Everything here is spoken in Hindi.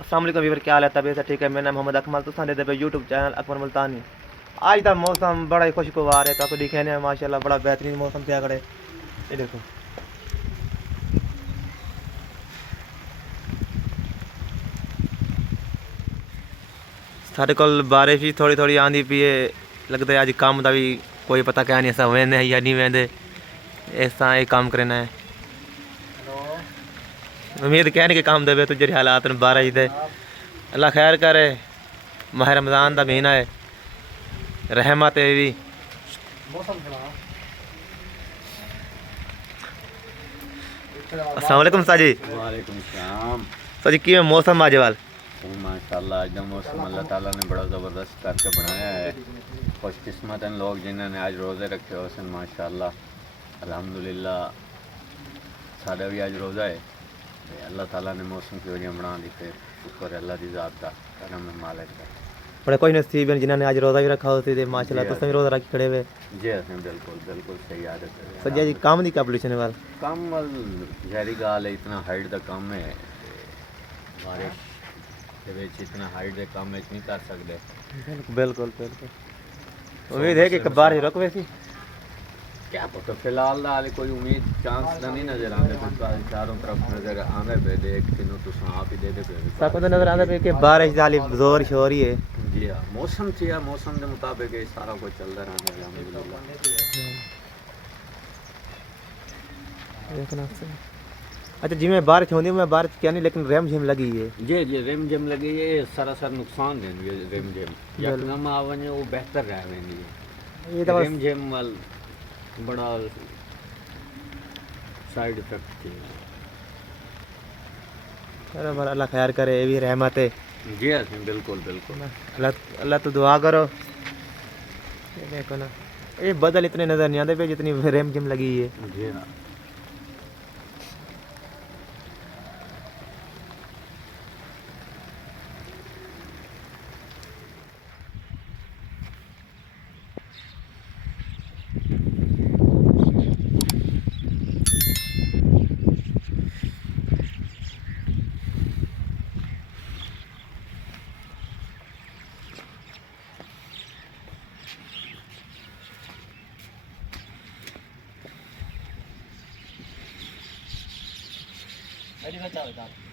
असलम वीवर क्या हाल है? तबीयत ठीक है? मेरा नाम मोहम्मद अकमल तो साढ़े दबे यूट्यूब चैनल अकबर मुल्तानी। आज का मौसम बड़ा ही खुशगवार है तो आपको दिखे ना माशा बड़ा बेहतरीन मौसम क्या करे ये देखो। साढ़े को बारिश ही थोड़ी थोड़ी आंदी पी है, लगता है अज कम का भी कोई पता क्या नहीं असा वेंदे या नहीं वेंदे, इस तरह ये काम करना है। उम्मीद कह नहीं कि काम देवे तुझे हालात ने बारह दे अल्लाह खैर करे माह रमज़ान का महीना है। रहमत है भी। वालेकुम साजी। साजी की मौसम आज वाल? तो माशाल्लाह आज का मौसम अल्लाह ताला ने बड़ा ज़बरदस्त करके बनाया है। खुशकिस्मत हैं लोग जिन्होंने आज रोज़े रखे हो सन माशाल्लाह। अल्हम्दुलिल्लाह साढ़ा भी आज रोज़ा है। ते अल्लाह ताला ने मौसम की वजह बना दी फिर शुक्र है अल्लाह की ज़ात का करम है मालिक का बड़े कोई नसीब है जिन्होंने आज रोज़ा भी रखा होती थे माशाल्लाह जी। तुम भी रोज़ा रख के खड़े हुए जी हसन बिल्कुल बिल्कुल सही आदत है सज्जा जी काम दी क्या पोल्यूशन वाल कम जहरी गाल है इतना हाइट का कम है बारिश ਦੇ ਵਿੱਚ ਇਤਨਾ ਹਾਈਟ ਦੇ ਕੰਮ ਵਿੱਚ ਨਹੀਂ ਕਰ ਸਕਦੇ बिल्कुल बिल्कुल उम्मीद है कि एक बारिश रुक वैसी क्या तो फ़िलहाल हाल कोई उम्मीद चांस ना नहीं नज़र आंदे पे चारों तरफ़ नज़र आंदे पे देख के किनो तो सांप ही दे दे पे सब तो नज़र आंदे पे के बारिश दा ज़ोर शोर ही है जी हाँ मौसम थी है मौसम के मुताबिक ये सारा कुछ चल रहा है अल्हम्दुलिल्लाह देखना से अच्छा जिमें बारिश होनी मैं बारिश क्या नहीं लेकिन रेम झेम लगी है जी जी रेम झेम लगी है सरासर नुकसान देंगे रेम झेम यकदम आवने वो बेहतर रह वेंदी है ये तो रेम झेम वाल बड़ा साइड इफ़ेक्ट थी। अरे भला अल्लाह खैर करे ये भी रहमत है जी हाँ बिल्कुल बिल्कुल अल्लाह अल्लाह तो दुआ करो ये देखो ना ये बदल इतने नज़र नहीं आते पे जितनी रेम झिम लगी है जी हाँ ગાડી બચાવો